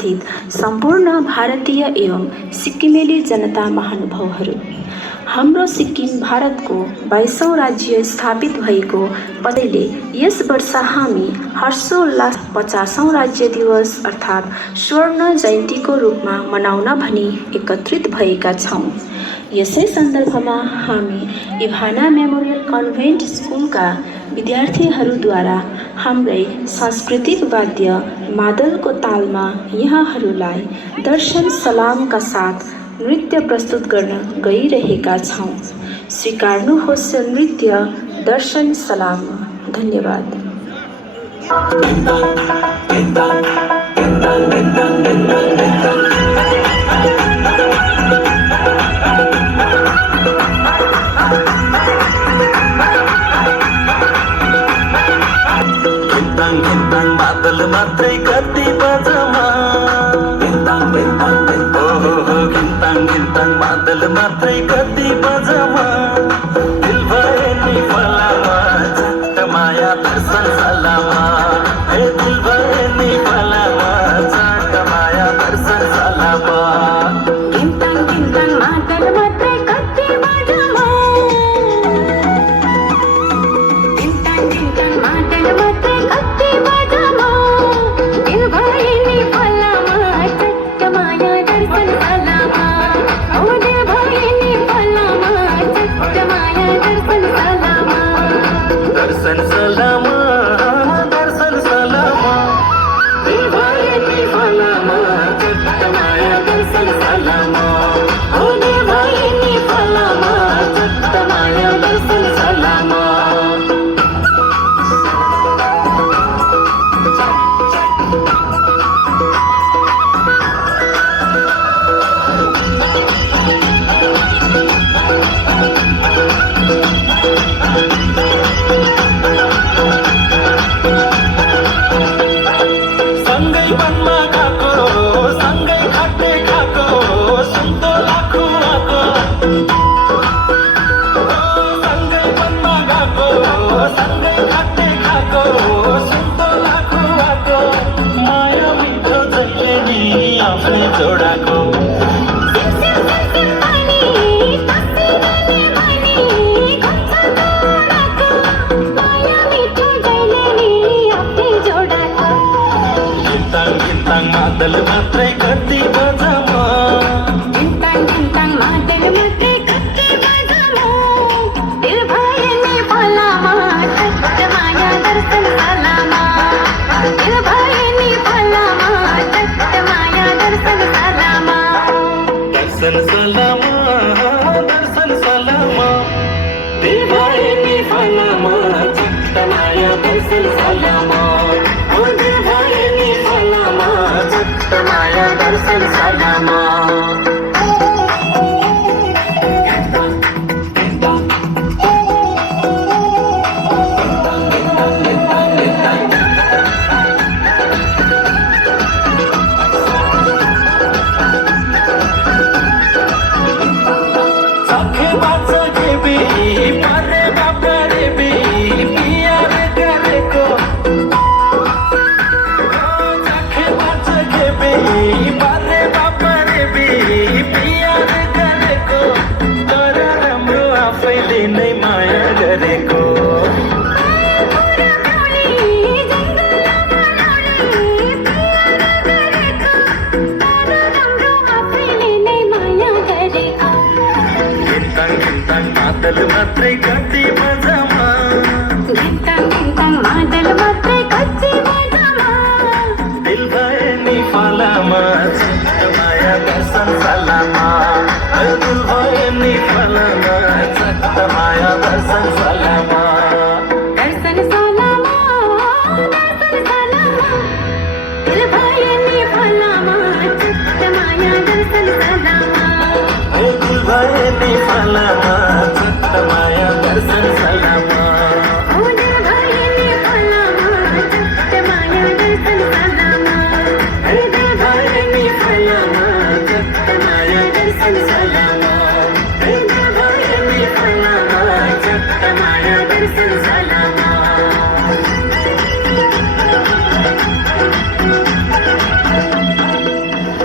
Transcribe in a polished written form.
उपस्थित सम्पूर्ण भारतीय एवं सिक्किमेली जनता महानुभावहरू, हाम्रो सिक्किम भारतको 22औं राज्य स्थापित भएको पछिल्लो यस वर्ष हामी हर्षोल्लास 50औं राज्य दिवस अर्थात् स्वर्ण जयन्तीको रूपमा मनाउन भनी एकत्रित भएका छौँ। यसै सन्दर्भमा हामी इभाना मेमोरियल कन्भेन्ट स्कुलका विद्यार्थीहरूद्वारा हाम्रै सांस्कृतिक वाद्य मादलको तालमा यहाँहरूलाई दर्शन सलामका साथ नृत्य प्रस्तुत गर्न गइरहेका छौँ। स्वीकार्नुहोस् नृत्य दर्शन सलाम। धन्यवाद। बादल मात्रै कति बजमा घिन्ताङ बादल मात्रै कति बजमा दिल भए नि फलामा झट्ट माया दर्शन सलामा हे दिल भए नि फलामा झट्ट माया दर्शन सलामा घिन्ताङ बादल मात्रै कति बजमा घिन्ताङ बादल मात्रै कति बजमा दिल भए नि फलामा झट्ट माया दर्शन सलामा ओ दिल भए नि फलामा झट्ट माया दर्शन सलामा दर्शन सलामा दर्शन सलामा दिल भए नि फलामा झट्ट माया दर्शन सलामा ओ दिल भए नि फलामा झट्ट माया दर्शन सलामा सँगै वनमा खाएको सँगै खाटे खाएको सुन्तोला खुवाएको सँगै वनमा गएको सँगै खाटे खाएको सुन्तोला खुवाएको माया मिठो जहिले नि आफ्नै जोडाको घिन्ताङ मादल मात्रै कति बजमा घिन्ताङ मादल मात्रै कति बजमा दिल भए नि फलामा झट्ट माया दर्शन सलामा दिल भए नि फलामा झट्ट माया दर्शन सलामा दर्शन सलामा दर्शन सलामा दिल भए नि फलामा झट्ट माया दर्शन सलामा ओ दिल भए नि फलामा झट्ट माया दर्शन सलामा मादल मात्रै कति बजमा घिन्ताङ मादल मात्रै कति बजमा दिल भए नि फलामा झट्ट माया दर्शन सलामा दिल भए नि फलामा झट्ट माया दर्शन सलामा दर्शन सलामा दर्शन सलामा दिल भए नि फलामा झट्ट माया दर्शन सलामा दिल भए नि फलामा झट्ट माया दर्शन सलामा ओ दिल भए नि फलामा झट्ट माया दर्शन सलामा दिल भए नि फलामा झट्ट माया दर्शन सलामा